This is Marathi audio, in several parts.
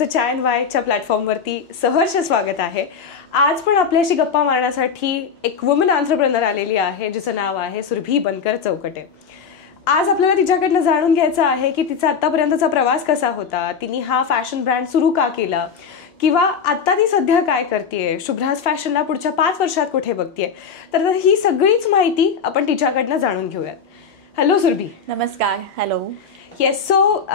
तुमचं चॅन वायच्या प्लॅटफॉर्मवरती सहर्ष स्वागत आहे. आज पण आपल्याशी गप्पा मारण्यासाठी एक वुमन एंटरप्रेन्योर आलेली आहे, जिचं नाव आहे सुरभी बनकर चौकटे. आज आपल्याला तिच्याकडनं जाणून घ्यायचं आहे की तिचा आतापर्यंतचा प्रवास कसा होता, तिने हा फॅशन ब्रँड सुरू का केला, किंवा आता ती सध्या काय करतेय, शुभ्राज फॅशनला पुढच्या 5 वर्षात कुठे बघतेय. तर ही सगळीच माहिती आपण तिच्याकडनं जाणून घेऊयात. हॅलो सुरभी. नमस्कार. हॅलो. येस. सो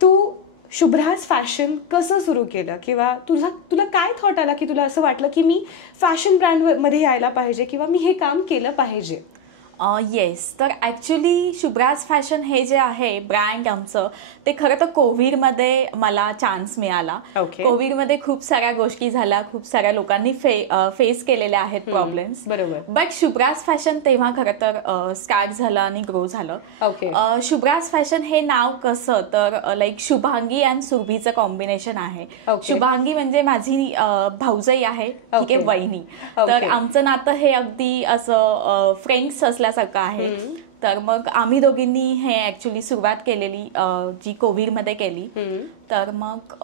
तू शुभ्राज फॅशन कसं सुरू केलं, किंवा तुला काय थॉट आला की तुला असं वाटलं की मी फॅशन ब्रँडमध्ये यायला पाहिजे किंवा मी हे काम केलं पाहिजे? येस. तर ॲक्च्युली शुभ्राज फॅशन हे जे आहे ब्रँड आमचं, ते खरं तर कोविडमध्ये मला चान्स मिळाला. कोविडमध्ये खूप साऱ्या गोष्टी झाल्या, खूप साऱ्या लोकांनी फेस केलेल्या आहेत प्रॉब्लेम्स. बरोबर. बट शुभ्राज फॅशन तेव्हा खरं तर स्टार्ट झालं आणि ग्रो झालं. शुभ्राज फॅशन हे नाव कसं, तर लाईक शुभांगी अँड सुरभीचं कॉम्बिनेशन आहे. शुभांगी म्हणजे माझी भाऊजाई आहे, ठीक आहे, वहिनी. तर आमचं नातं हे अगदी असं फ्रेंड्स असल्यासारखं आहे. तर मग आम्ही दोघींनी हे ऍक्च्युली सुरुवात केलेली जी कोविडमध्ये केली. तर मग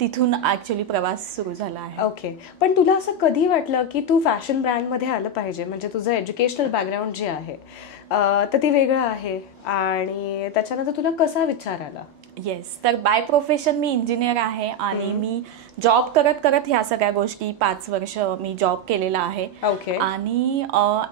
तिथून ऍक्च्युली प्रवास सुरू झाला आहे. ओके. पण तुला असं कधी वाटलं की तू फॅशन ब्रँडमध्ये आलं पाहिजे? म्हणजे तुझं एज्युकेशनल बॅकग्राऊंड जे आहे तर ते वेगळं आहे, आणि त्याच्यानंतर तुला कसा विचार आला? येस. तर बाय प्रोफेशन मी इंजिनियर आहे आणि मी जॉब करत करत ह्या सगळ्या गोष्टी 5 वर्ष मी जॉब केलेला आहे. आणि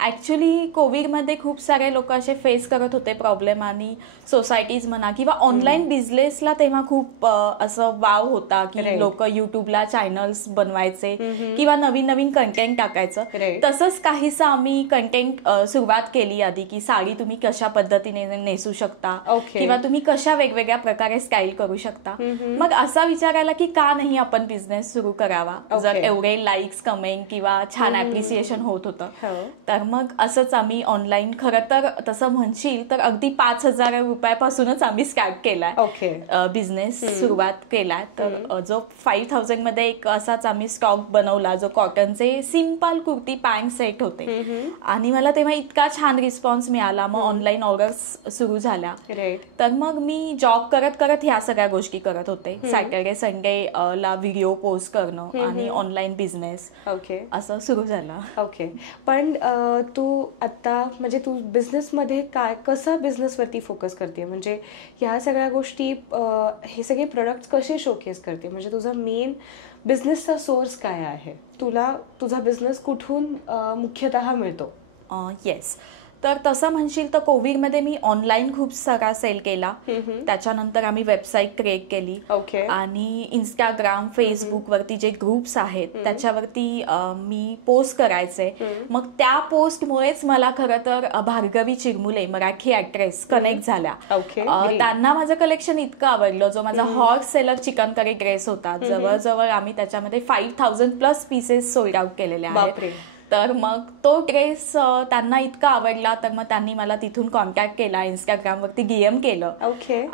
ऍक्च्युली कोविडमध्ये खूप सारे लोक असे फेस करत होते प्रॉब्लेम, आणि सोसायटीज म्हणा किंवा ऑनलाईन बिझनेसला तेव्हा खूप असं वाव होता की लोक युट्यूबला चॅनल्स बनवायचे किंवा नवीन नवीन कंटेंट टाकायचं. तसंच काहीसं आम्ही कंटेंट सुरुवात केली आधी, की साडी तुम्ही कशा पद्धतीने नेसू शकता किंवा तुम्ही कशा वेगवेगळ्या प्रकारे स्टाईल करू शकता. मग असा विचार आला की का नाही आपण बिझनेस सुरू करावा, जर एवढे लाईक्स कमेंट किंवा छान ऍप्रिसिएशन होत होतं. तर मग असंच आम्ही ऑनलाईन, खरं तर तसं म्हणशील तर अगदी 5,000 रुपयापासूनच आम्ही स्टार्ट केलाय बिझनेस, सुरुवात केलाय. तर जो 5,000 मध्ये एक असाच आम्ही स्टॉक बनवला, जो कॉटनचे सिंपल कुर्ती पॅन्ट सेट होते. आणि मला तेव्हा इतका छान रिस्पॉन्स मिळाला. मग ऑनलाईन ऑर्डर्स सुरू झाल्या. तर मग मी जॉब करत करत ह्या सगळ्या गोष्टी करत होते. सॅटर्डे संडे ला व्हिडिओ पोस्ट करणं आणि ऑनलाईन बिझनेस असं सुरू झालं. ओके. पण तू आता म्हणजे तू बिझनेसमध्ये कसं बिझनेसवरती फोकस करते? म्हणजे ह्या सगळ्या गोष्टी, हे सगळे प्रोडक्ट्स कसे शोकेस करते? म्हणजे तुझा मेन बिझनेसचा सोर्स काय आहे? तुला तुझा बिझनेस कुठून मुख्यतः मिळतो? येस. तर तसं म्हणशील तर कोविडमध्ये मी ऑनलाईन खूप सारा सेल केला. त्याच्यानंतर आम्ही वेबसाईट क्रिएट केली आणि इंस्टाग्राम, फेसबुक वरती जे ग्रुप्स आहेत त्याच्यावरती मी पोस्ट करायचे. मग त्या पोस्टमुळेच मला खरं तर भार्गवी चिरमुले, मराठी ऍक्ट्रेस, कनेक्ट झाल्या. त्यांना माझं कलेक्शन इतकं आवडलं. जो माझा hot seller chicken curry dress होता, जवळजवळ आम्ही त्याच्यामध्ये 5,000+ पीसेस सोल्ड आउट केलेले आहेत. तर मग तो ड्रेस त्यांना इतका आवडला, तर मग त्यांनी मला तिथून कॉन्टॅक्ट केला, इंस्टाग्रामवरती DM केलं.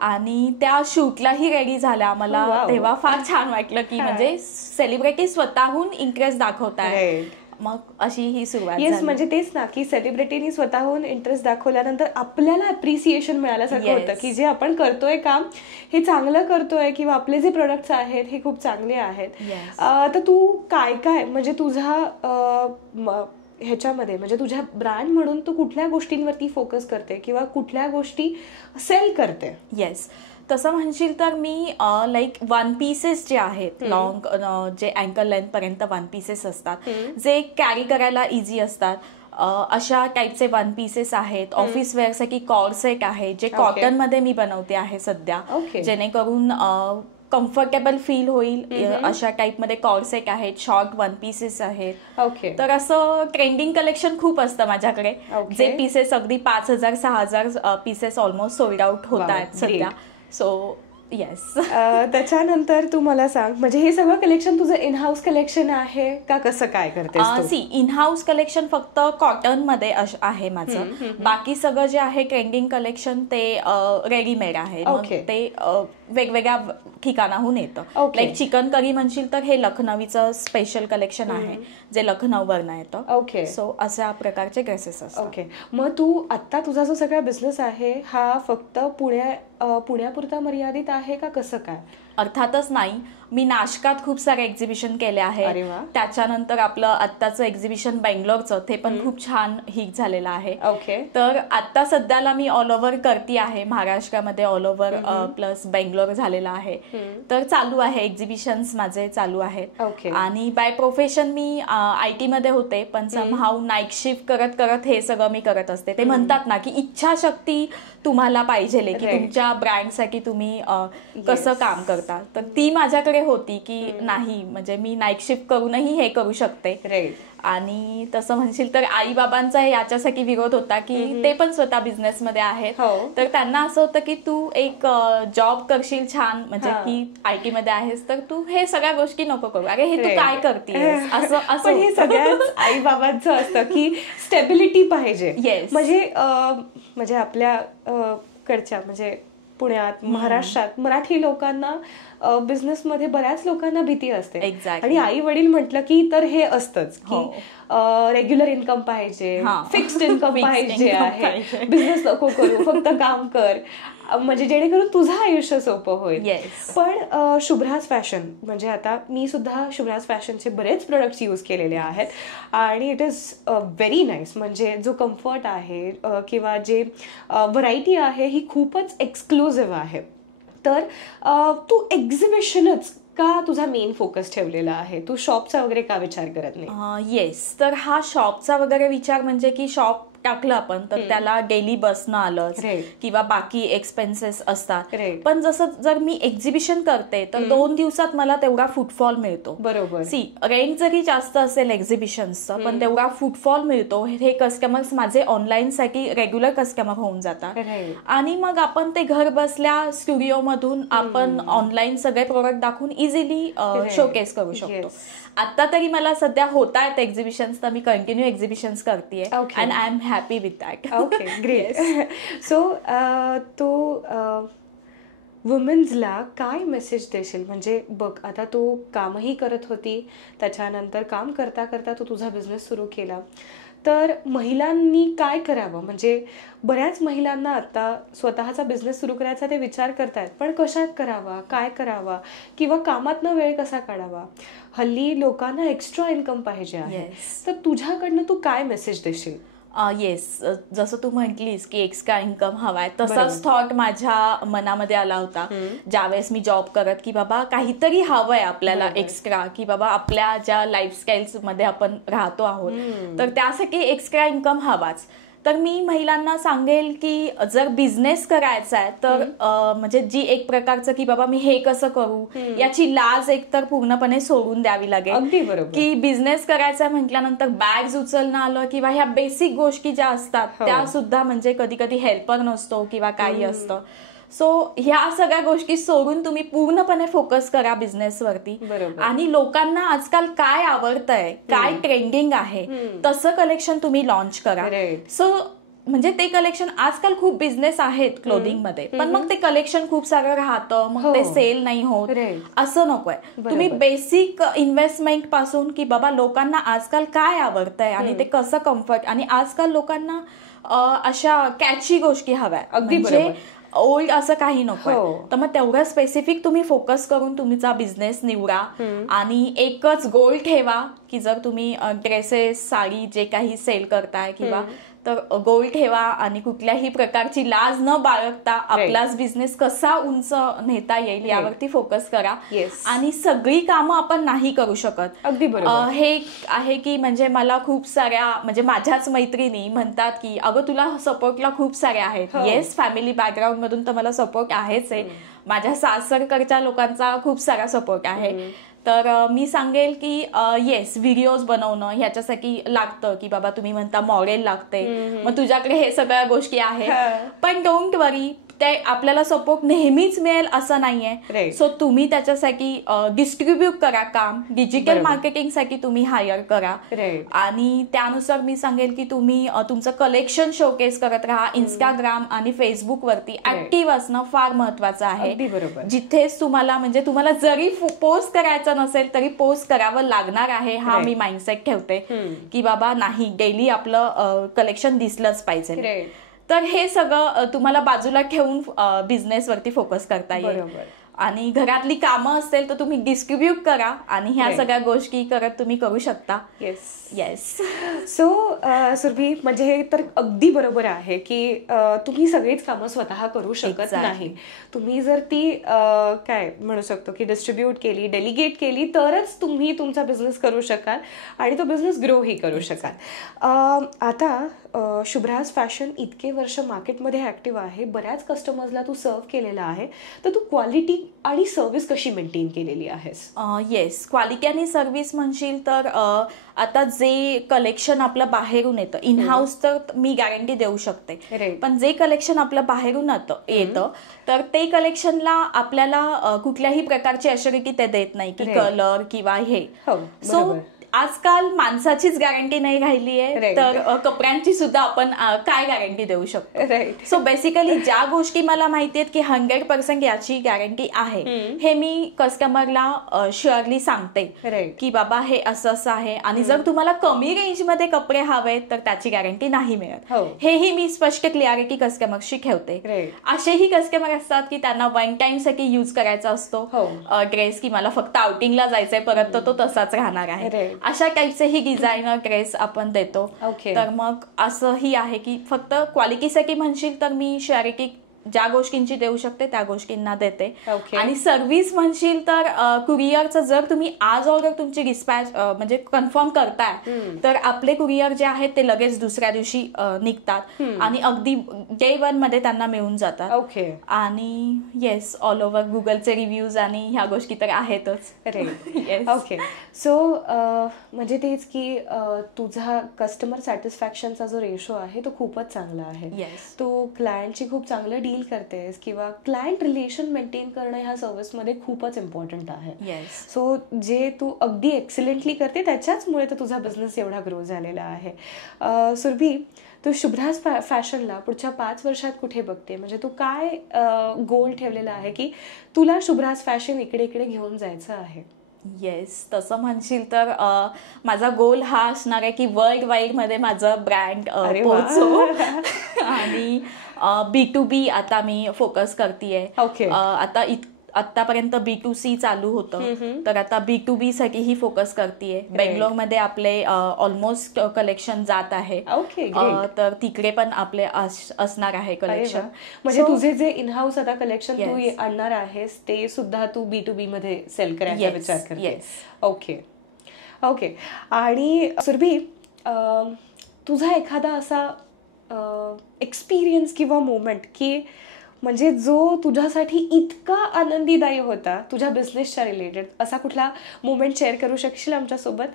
आणि त्या शूटलाही रेडी झाल्या. मला तेव्हा फार छान वाटलं की म्हणजे सेलिब्रिटी स्वतःहून इंटरेस्ट दाखवताय. मग अशी ही सुरुवात. येस, म्हणजे तेच ना, की सेलिब्रिटीनी स्वतःहून इंटरेस्ट दाखवल्यानंतर आपल्याला अप्रिसिएशन मिळाल्यासारखं होतं की जे आपण करतोय काम हे चांगलं करतोय, किंवा आपले जे प्रोडक्ट्स आहेत हे खूप चांगले आहेत. तर तू काय काय म्हणजे तुझा ह्याच्यामध्ये, म्हणजे तुझ्या ब्रँड म्हणून तू कुठल्या गोष्टींवरती फोकस करते किंवा कुठल्या गोष्टी सेल करते? येस. तसं म्हणशील तर मी लाईक 1 पीसेस जे आहेत, लॉंग जे अँकल लेंथ पर्यंत 1 पीसेस असतात, जे कॅरी करायला इझी असतात, अशा टाईपचे 1 पीसेस आहेत. ऑफिस वेअरसाठी कॉर्सेट आहे, जे कॉटन मध्ये मी बनवते आहे सध्या, जेणेकरून कम्फर्टेबल फील होईल. अशा टाईपमध्ये कॉर्सेट आहेत, शॉर्ट 1 पीसेस आहेत. तर असं ट्रेंडिंग कलेक्शन खूप असतं माझ्याकडे, जे पीसेस अगदी 5,000 6,000 पीसेस ऑलमोस्ट सोल्ड आउट होत आहेत सध्या. So yes. त्याच्यानंतर तू मला सांग, म्हणजे हे सगळं कलेक्शन तुझं इन हाऊस कलेक्शन आहे का, कसं काय करतेस? सी, इन हाऊस कलेक्शन फक्त कॉटन मध्ये आहे माझं. बाकी सगळं जे आहे ट्रेंडिंग कलेक्शन ते रेडीमेड आहे. ते वेगवेगळ्या ठिकाणाहून येतं. लाईक चिकन करी म्हणशील तर हे लखनवीचं स्पेशल कलेक्शन आहे जे लखनौवरनं येतं. ओके. सो अशा प्रकारचे ड्रेसेस असतात. ओके. मग तू आता तुझा जो सगळा बिझनेस आहे हा फक्त पुण्यापुरता मर्यादित आहे का कसं काय? अर्थातच नाही. मी नाशकात खूप सारे एक्झिबिशन केले आहे. त्याच्यानंतर आपलं आत्ताचं एक्झिबिशन बेंगलोरचं ते पण खूप छान हिट झालेलं आहे. ओके. तर आता सध्याला मी ऑल ओव्हर करते आहे. महाराष्ट्रामध्ये ऑल ओव्हर प्लस बेंगलोर झालेला आहे. तर चालू आहे एक्झिबिशन्स माझे चालू आहेत. आणि बाय प्रोफेशन मी IT मध्ये होते पण समहाऊ नाईट शिफ्ट करत करत हे सगळं मी करत असते. ते म्हणतात ना की इच्छाशक्ती तुम्हाला पाहिजे की तुमच्या ब्रँडसाठी तुम्ही कसं काम करता. तर ती माझ्याकडे होती की नाही म्हणजे मी नाईट शिफ्ट करूनही हे करू शकते. आणि तसं म्हणशील तर आई बाबांचा याच्यासाठी विरोध होता की ते पण स्वतः बिझनेस मध्ये आहेत. तर त्यांना असं होतं की तू एक जॉब करशील छान म्हणजे की IT मध्ये आहेस तर तू हे सगळ्या गोष्टी नको करू. अरे हे तू काय करतेस असं हे सगळ्याच आई बाबांचं असतं की स्टेबिलिटी पाहिजे. म्हणजे आपल्या कडच्या म्हणजे पुण्यात महाराष्ट्रात मराठी लोकांना बिझनेसमध्ये बऱ्याच लोकांना भीती असते. आणि आई वडील म्हटलं की तर हे असतंच की रेग्युलर इन्कम पाहिजे, फिक्स्ड इन्कम पाहिजे आहे, बिझनेस नको करू फक्त काम कर म्हणजे जेणेकरून तुझं आयुष्य सोपं होईल. पण शुभ्राज फॅशन म्हणजे आता मी सुद्धा शुभ्राज फॅशनचे बरेच प्रोडक्ट्स यूज केलेले आहेत आणि इट इज व्हेरी नाईस. म्हणजे जो कम्फर्ट आहे किंवा जे व्हरायटी आहे ही खूपच एक्सक्लुझिव्ह आहे. तर तू एक्झिबिशनच का तुझा मेन फोकस ठेवलेला आहे? तू शॉपचा वगैरे का विचार करत नाही? येस. तर हा शॉपचा वगैरे विचार म्हणजे की शॉप टाकलं आपण तर त्याला डेली बसणं आलं किंवा बाकी एक्सपेन्सेस असतात. पण जसं जर मी एक्झिबिशन करते तर 2 दिवसात मला तेवढा फुटफॉल मिळतो. बरोबर. रेंट जरी जास्त असेल एक्झिबिशनचं पण तेवढा फुटफॉल मिळतो. हे कस्टमर्स माझे ऑनलाईन साठी रेग्युलर कस्टमर होऊन जातात. आणि मग आपण ते घर बसल्या स्टुडिओ मधून आपण ऑनलाईन सगळे प्रोडक्ट दाखवून इझिली शोकेस करू शकतो. आता तरी मला सध्या होत आहेत एक्झिबिशन्स तर मी कंटिन्यू एक्झिबिशन्स करतेय and I am happy with that. Okay, great. So तू वुमेन्सला काय मेसेज देशील? म्हणजे बघ आता तू कामही करत होती त्याच्यानंतर काम करता करता तू तुझा बिझनेस सुरू केला तर महिलांनी काय करावं? म्हणजे बऱ्याच महिलांना आता स्वतःचा बिझनेस सुरू करायचा ते विचार करतायत पण कशात करावा, काय करावा किंवा कामातनं वेळ कसा काढावा? हल्ली लोकांना एक्स्ट्रा इन्कम पाहिजे आहे. तर तुझ्याकडनं तू काय मेसेज देशील? येस. जसं तू म्हटलीस की एक्स्ट्रा इन्कम हवाय तसाच थॉट माझ्या मनामध्ये आला होता ज्यावेळेस मी जॉब करत की बाबा काहीतरी हवंय आपल्याला एक्स्ट्रा की बाबा आपल्या ज्या लाईफस्टाईल्स मध्ये आपण राहतो आहोत तर त्यासाठी एक्स्ट्रा इन्कम हवाच. तर मी महिलांना सांगेल की जर बिझनेस करायचा आहे तर म्हणजे जी एक प्रकारचं की बाबा मी हे कसं करू याची लाज एक तर पूर्णपणे सोडून द्यावी लागेल. की बिझनेस करायचा म्हटल्यानंतर बॅग्स उचलणं आलं किंवा ह्या बेसिक गोष्टी ज्या असतात त्या सुद्धा म्हणजे कधी कधी हेल्पर नसतो किंवा काही असतं. सो ह्या सगळ्या गोष्टी सोडून तुम्ही पूर्णपणे फोकस करा बिझनेसवरती. आणि लोकांना आजकाल काय आवडतंय, काय ट्रेंडिंग आहे तसं कलेक्शन तुम्ही लॉन्च करा. सो म्हणजे ते कलेक्शन आजकाल खूप बिझनेस आहेत क्लोदिंग मध्ये पण मग ते कलेक्शन खूप सारं राहतं मग ते सेल नाही होत असं नकोय. तुम्ही बेसिक इन्व्हेस्टमेंट पासून की बाबा लोकांना आजकाल काय आवडतंय आणि ते कसं कम्फर्ट आणि आजकाल लोकांना अशा कॅची गोष्टी हव्या म्हणजे ओल्ड असं काही नको. तर मग तेवढं स्पेसिफिक तुम्ही फोकस करून तुमचा बिझनेस निवडा आणि एकच गोल ठेवा की जर तुम्ही ड्रेसेस साडी जे काही सेल करताय किंवा तर गोल ठेवा आणि कुठल्याही प्रकारची लाज न बाळगता आपलाच बिझनेस कसा उंच नेता येईल यावरती फोकस करा. आणि सगळी कामं आपण नाही करू शकत. अगदी बरोबर. हे आहे की म्हणजे मला खूप साऱ्या म्हणजे माझ्याच मैत्रिणी म्हणतात की अगं तुला सपोर्टला खूप साऱ्या आहेत. येस, फॅमिली बॅकग्राऊंड मधून तर मला सपोर्ट आहेच आहे. माझ्या सासरकडच्या लोकांचा खूप सारा सपोर्ट आहे. तर मी सांगेल की येस व्हिडिओज बनवणं ह्याच्यासाठी लागतं की बाबा तुम्ही म्हणता मॉडेल लागते मग तुझ्याकडे हे सगळ्या गोष्टी आहेत पण डोंट वरी ते आपल्याला सपोर्ट नेहमीच मिळेल असं नाहीये. सो तुम्ही त्याच्यासाठी डिस्ट्रीब्यूट करा काम, डिजिटल मार्केटिंगसाठी तुम्ही हायर करा. आणि त्यानुसार मी सांगेल की तुम्ही तुमचं कलेक्शन शोकेस करत राहा. इंस्टाग्राम आणि फेसबुक वरती ऍक्टिव्ह असणं फार महत्वाचं आहे. जिथेच तुम्हाला जरी पोस्ट करायचं नसेल तरी पोस्ट करावं लागणार आहे, हा मी माइंडसेट ठेवते की बाबा नाही, डेली आपलं कलेक्शन दिसलंच पाहिजे. तर हे सगळं तुम्हाला बाजूला ठेवून बिझनेस वरती फोकस करता येईल. आणि घरातली कामं असेल तर तुम्ही डिस्ट्रीब्यूट करा आणि ह्या सगळ्या गोष्टी करत तुम्ही करू शकता. येस. सो सुरभी, म्हणजे हे तर अगदी बरोबर आहे की तुम्ही सगळीच कामं स्वतः करू शकत नाही. तुम्ही जर ती काय म्हणू शकतो की डिस्ट्रीब्यूट केली, डेलिगेट केली, तरच तुम्ही तुमचा बिझनेस करू शकाल आणि तो बिझनेस ग्रोही करू शकाल. आता शुभ्राज फॅशन इतके वर्ष मार्केटमध्ये ऍक्टिव्ह आहे, बऱ्याच कस्टमर्सला तू सर्व्ह केलेला आहे, तर तू क्वालिटी आणि सर्व्हिस कशी मेंटेन केलेली आहेस? येस, क्वालिटी आणि सर्व्हिस म्हणशील तर आता जे कलेक्शन आपलं बाहेरून येतं इन हाऊस तर मी गॅरंटी देऊ शकते, पण जे कलेक्शन आपलं बाहेरून येतं तर ते कलेक्शनला आपल्याला कुठल्याही प्रकारची अश्युरिटी ते देत नाही की कलर किंवा हे. सो आजकाल माणसाचीच गॅरंटी नाही राहिली आहे, तर कपड्यांची सुद्धा आपण काय गॅरंटी देऊ शकतो. सो बेसिकली ज्या गोष्टी मला माहिती आहेत की 100% याची गॅरंटी आहे, हे मी कस्टमरला शुअरली सांगते की बाबा हे असं असं आहे. आणि जर तुम्हाला कमी रेंजमध्ये कपडे हवेत तर त्याची गॅरंटी नाही मिळत, हेही मी स्पष्ट क्लिअरिटी कस्टमरशी ठेवते. असेही कस्टमर असतात की त्यांना वन टाइम साठी युज करायचा असतो ड्रेस, की मला फक्त आउटिंगला जायचंय, परत तो तसाच राहणार आहे. अशा टाईपचेही डिझायनर ड्रेस आपण देतो. तर मग असंही आहे की फक्त क्वालिटीसाठी म्हणशील तर मी श्युअरिटी ज्या गोष्टींची देऊ शकते त्या गोष्टींना देते. आणि सर्व्हिस म्हणशील तर कुरिअरचं जर तुम्ही आज ऑर्डर तुमची डिस्पॅच म्हणजे कन्फर्म करताय तर आपले कुरिअर जे आहेत ते लगेच दुसऱ्या दिवशी निघतात आणि अगदी डे 1 मध्ये त्यांना मिळून जातात. आणि येस, ऑल ओव्हर गुगलचे रिव्ह्यूज आणि ह्या गोष्टी तर आहेतच. ओके. सो म्हणजे तेच की तुझा कस्टमर सॅटिस्फॅक्शनचा जो रेशो आहे तो खूपच चांगला आहे. तू क्लायंटची खूप चांगलं डील करतेस किंवा क्लायंट रिलेशन मेंटेन करणं ह्या सर्व्हिसमध्ये खूपच इम्पॉर्टंट आहे. सो जे तू अगदी एक्सिलेंटली करते त्याच्याचमुळे तर तुझा बिझनेस एवढा ग्रो झालेला आहे. सुरभी, तू शुभ्राज फॅशनला पुढच्या 5 वर्षात कुठे बघते? म्हणजे तू काय गोल ठेवलेला आहे की तुला शुभ्राज फॅशन इकडे इकडे घेऊन जायचं आहे? येस, तसं म्हणशील तर माझा गोल हा असणार आहे की वर्ल्ड वाईड मध्ये माझं ब्रँड पोहोचो. आणि B2B आता मी फोकस करतेय. आतापर्यंत B2C चालू होतं, तर आता B2B साठीही फोकस करतेय. बेंगलोरमध्ये आपले ऑलमोस्ट कलेक्शन जात आहे, तर तिकडे पण आपले असणार आहे कलेक्शन. म्हणजे तुझे जे इन हाऊस आता कलेक्शन तू आणणार आहेस ते सुद्धा तू B2B मध्ये सेल करायचा विचार करतेस? ओके. आणि सुरभी, तुझा एखादा असा एक्सपिरियन्स किंवा मोमेंट की म्हणजे जो तुझ्यासाठी इतका आनंदीदायी होता तुझ्या बिझनेसच्या रिलेटेड, असा कुठला मोमेंट शेअर करू शकशील आमच्यासोबत?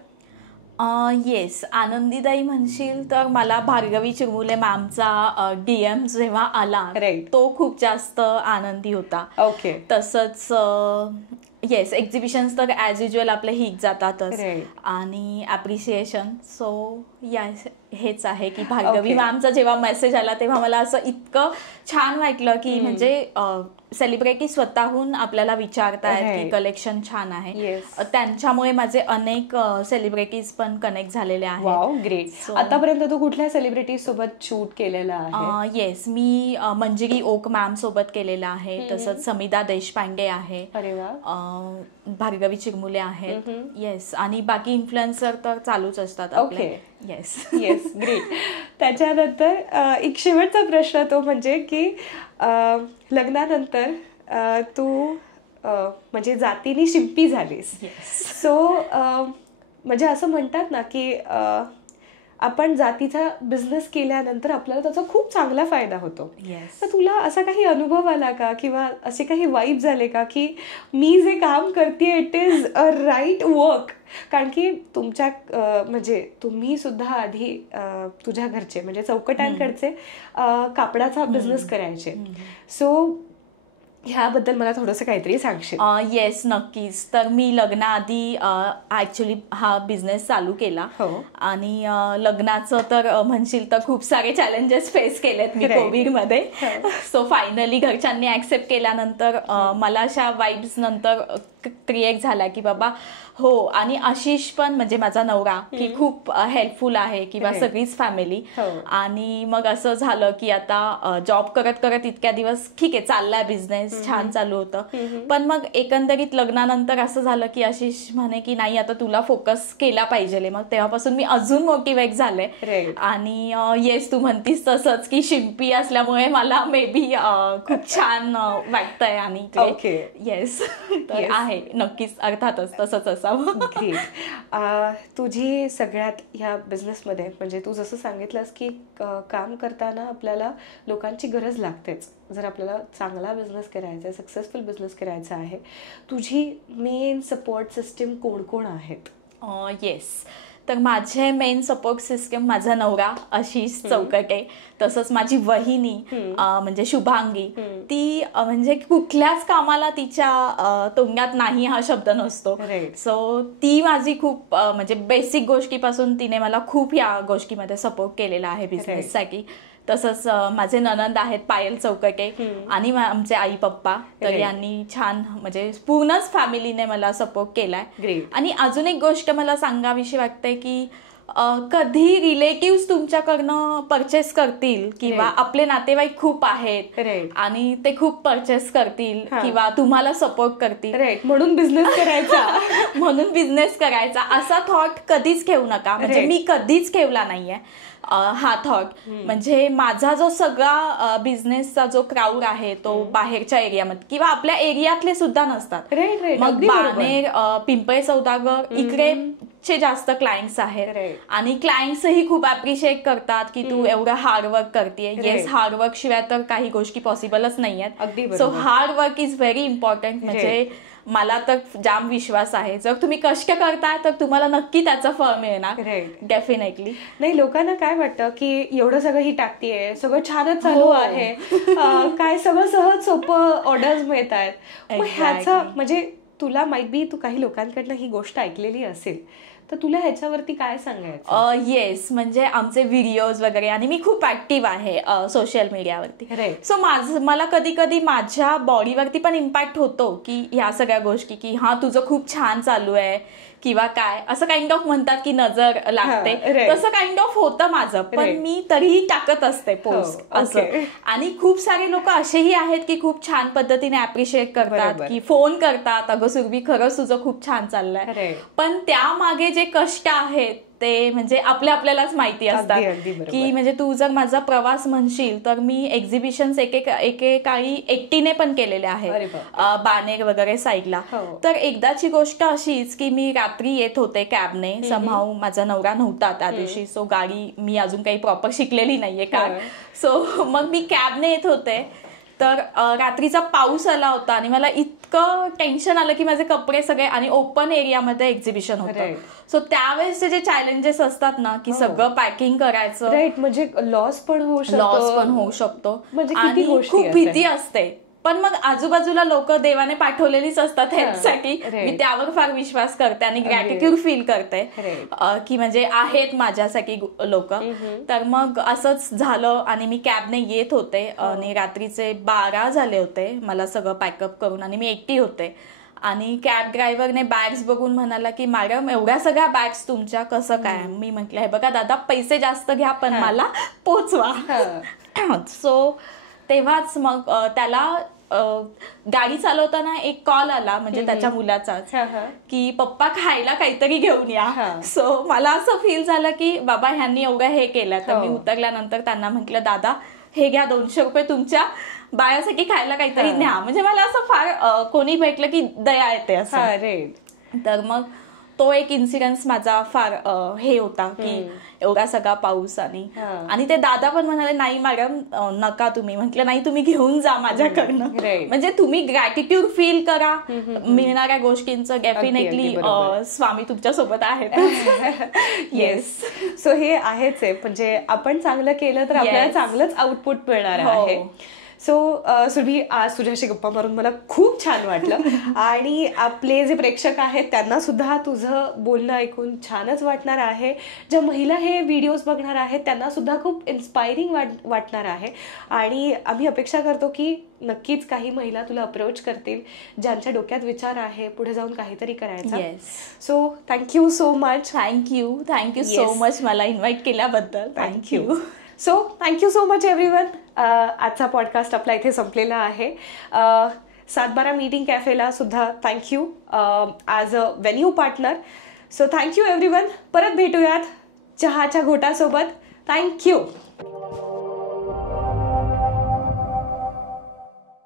येस, आनंदीदायी म्हणशील तर मला भार्गवी चिरमुले मॅमचा DM जेव्हा आला तो खूप जास्त आनंदी होता. तसंच येस, एक्झिबिशन्स तर ॲज युज्युअल आपले हिट जातातच. आणि ॲप्रिसिएशन, सो येस, हेच आहे की भार्गवी मॅमचा जेव्हा मेसेज आला तेव्हा मला असं इतकं छान वाटलं की म्हणजे सेलिब्रिटी स्वतःहून आपल्याला विचारतायत की कलेक्शन छान आहे. त्यांच्यामुळे माझे अनेक सेलिब्रिटीज पण कनेक्ट झालेले आहेत. ग्रेट. आतापर्यंत तू कुठल्या सेलिब्रिटी सोबत शूट केलेला आहे? येस, मी मंजिरी ओक मॅम सोबत केलेला आहे, तसंच समिधा देशपांडे आहे, भार्गवी चिरमुले आहेत. येस, आणि बाकी इन्फ्लुएन्सर तर चालूच असतात आपले. येस. ग्रेट. त्याच्यानंतर एक शेवटचा प्रश्न तो म्हणजे की लग्नानंतर तू म्हणजे जातीने शिंपी झालीस. सो म्हणजे असं म्हणतात ना की आपण जातीचा बिझनेस केल्यानंतर आपल्याला त्याचा खूप चांगला फायदा होतो. तर तुला असा काही अनुभव आला का किंवा असे काही वाईब झाले का की मी जे काम करते it is a right work? कारण की तुमच्या म्हणजे तुम्ही सुद्धा आधी तुझ्या घरचे म्हणजे चौकट्यांकडचे कापडाचा बिझनेस करायचे. सो ह्याबद्दल मला थोडंसं काहीतरी सांगशील? येस, नक्कीच. तर मी लग्नाआधी ऍक्च्युली हा बिझनेस चालू केला. आणि लग्नाचं तर म्हणशील तर खूप सारे चॅलेंजेस फेस केलेत मी कोविडमध्ये. सो फायनली घरच्यांनी ऍक्सेप्ट केल्यानंतर मला अशा वाईब्स नंतर क्रिएट झाला की बाबा हो. आणि आशिष पण म्हणजे माझा नवरा की खूप हेल्पफुल आहे किंवा सगळीच फॅमिली. आणि मग असं झालं की आता जॉब करत करत इतक्या दिवस ठीक आहे चाललाय बिझनेस, छान चालू होतं. पण मग एकंदरीत लग्नानंतर असं झालं की आशिष म्हणे की नाही आता तुला फोकस केला पाहिजे. मग तेव्हापासून मी अजून मोटिवेट झाले. आणि येस, तू म्हणतीस तसंच की शिंपी असल्यामुळे मला मे बी खूप छान वाटतंय. आणि येस तर आहे नक्कीच, अर्थातच तसंच असावं. तुझी सगळ्यात ह्या बिझनेसमध्ये म्हणजे तू जसं सांगितलंस की काम करताना आपल्याला लोकांची गरज लागतेच. जर आपल्याला चांगला बिझनेस करायचा आहे, सक्सेसफुल बिझनेस करायचा आहे, तुझी मेन सपोर्ट सिस्टीम कोण कोण आहेत? येस, तर माझे मेन सपोर्ट सिस्टम माझा नवरा आशिष चौकटे, तसंच माझी वहिनी म्हणजे शुभांगी. ती म्हणजे कुठल्याच कामाला तिच्या तोंडात नाही हा शब्द नसतो. सो ती माझी खूप म्हणजे बेसिक गोष्टीपासून तिने मला खूप या गोष्टीमध्ये सपोर्ट केलेला आहे बिझनेससाठी. तसंच माझे ननंद आहेत पायल चौकटे आणि आमचे आई पप्पा, तर यांनी छान म्हणजे पूर्णच फॅमिलीने मला सपोर्ट केलाय. आणि अजून एक गोष्ट मला सांगावीशी वाटते की कधी रिलेटिव्ह तुमच्याकडनं परचेस करतील किंवा आपले नातेवाईक खूप आहेत आणि ते खूप परचेस करतील किंवा तुम्हाला सपोर्ट करतील म्हणून बिझनेस करायचा म्हणून बिझनेस करायचा असा थॉट कधीच ठेवू नका. म्हणजे मी कधीच ठेवला नाहीये हा थॉट. म्हणजे माझा जो सगळा बिझनेसचा जो क्राऊड आहे तो बाहेरच्या एरियामध्ये किंवा आपल्या एरियातले सुद्धा नसतात. मग बाणेर, पिंपळे सौदागर इकडे जास्त क्लायंट्स आहेत. आणि क्लायंट्सही खूप अप्रिशिएट करतात की तू एवढं हार्डवर्क करतेय. येस, हार्डवर्क शिवाय तर काही गोष्टी पॉसिबलच नाहीयेत. So hard work is very important. म्हणजे मला तर जाम विश्वास आहे जर तुम्ही कष्ट करताय तर तुम्हाला नक्की त्याचं फळ मिळणार. डेफिनेटली. नाही, लोकांना काय वाटतं की एवढं सगळं ही टाकतीये, सगळं छानच चालू आहे, काय सगळं सहज सोपं ऑर्डर्स मिळत आहेत. ह्याचं म्हणजे तुला माहित बी तू काही लोकांकडनं ही गोष्ट ऐकलेली असेल तर तुला ह्याच्यावरती काय सांगायचं? येस, म्हणजे आमचे व्हिडिओज वगैरे आणि मी खूप ऍक्टिव्ह आहे सोशल मीडियावरती. सो मला कधी कधी माझ्या बॉडीवरती पण इम्पॅक्ट होतो की ह्या सगळ्या गोष्टी की हा तुझं खूप छान चालू आहे किंवा काय असं काइंड ऑफ म्हणतात की नजर लागते, तसं काइंड ऑफ होतं माझं. पण मी तरीही टाकत असते पोस्ट असं. आणि खूप सारे लोक असेही आहेत की खूप छान पद्धतीने अप्रिशिएट करतात की फोन करतात, अगं सुरभी खरंच तुझं खूप छान चाललंय. पण त्यामागे जे कष्ट आहेत ते म्हणजे आपल्यालाच माहिती असतात की म्हणजे तू जर माझा प्रवास म्हणशील तर मी एक्झिबिशन्स एकेकाळी एकटीने पण केलेले आहेत बाणेर वगैरे साईडला. तर एकदाची गोष्ट अशीच की मी रात्री येत होते कॅबने, समहाऊ माझा नवरा नव्हता त्या दिवशी. सो गाडी मी अजून काही प्रॉपर शिकलेली नाहीये कार. सो मग मी कॅबने येत होते तर रात्रीचा पाऊस आला होता आणि मला इतकं टेन्शन आलं की माझे कपडे सगळे आणि ओपन एरियामध्ये एक्झिबिशन होतं. सो त्यावेळेसचे जे चॅलेंजेस असतात ना की सगळं पॅकिंग करायचं, म्हणजे लॉस पण होऊ शकतो आणि खूप भीती असते. पण मग आजूबाजूला लोक देवाने पाठवलेलीच असतात ह्यासाठी. मी त्यावर फार विश्वास करते आणि ग्रॅटिट्यूड फील करते की म्हणजे आहेत माझ्यासाठी लोक. तर मग असंच झालं आणि मी कॅबने येत होते आणि रात्रीचे 12 झाले होते मला सगळं पॅकअप करून आणि मी एकटी होते. आणि कॅब ड्रायव्हरने बॅग्स बघून म्हणाला की मॅडम एवढ्या सगळ्या बॅग्स तुमच्या कसं काय? मी म्हटलं हे बघा दादा, पैसे जास्त घ्या पण मला पोचवा. सो तेव्हाच मग त्याला गाडी चालवताना एक कॉल आला म्हणजे त्याच्या मुलाचाच की पप्पा खायला काहीतरी घेऊन या. सो मला असं फील झालं की बाबा ह्यांनी एवढं हे केलं. तर मी उतरल्यानंतर त्यांना म्हटलं दादा हे घ्या 200 रुपये तुमच्या बाळासाठी खायला काहीतरी न्या. म्हणजे मला असं फार कोणी भेटलं की दया येते असं. तर मग तो एक इन्सिडेन्स माझा फार हे होता की एवढा सगळा पाऊस आणि ते दादा पण म्हणाले नाही मॅडम नका तुम्ही. म्हटलं नाही तुम्ही घेऊन जा माझ्याकडनं. म्हणजे तुम्ही ग्रॅटिट्यूड फील करा मिळणाऱ्या गोष्टींचं. डेफिनेटली स्वामी तुमच्या सोबत आहेत. येस. सो हे आहेच आहे, म्हणजे आपण चांगलं केलं तर आपल्याला चांगलंच आउटपुट मिळणार आहे. सो सुरभी, आज तुझ्याशी गप्पा मारून मला खूप छान वाटलं आणि आपले जे प्रेक्षक आहेत त्यांना सुद्धा तुझं बोलणं ऐकून छानच वाटणार आहे. ज्या महिला हे व्हिडिओज बघणार आहेत त्यांना सुद्धा खूप इन्स्पायरिंग वाटणार आहे आणि आम्ही अपेक्षा करतो की नक्कीच काही महिला तुला अप्रोच करतील ज्यांच्या डोक्यात विचार आहे पुढे जाऊन काहीतरी करायचा. So thank you so much. Thank you so much मला इन्व्हाइट केल्याबद्दल. Thank you. So thank you so much everyone. आजचा पॉडकास्ट आपला इथे संपलेला आहे. 712 मीटिंग कॅफेला सुद्धा thank you as a venue partner. So thank you everyone. परत भेटूयात चहाच्या घोटासोबत. थँक्यू.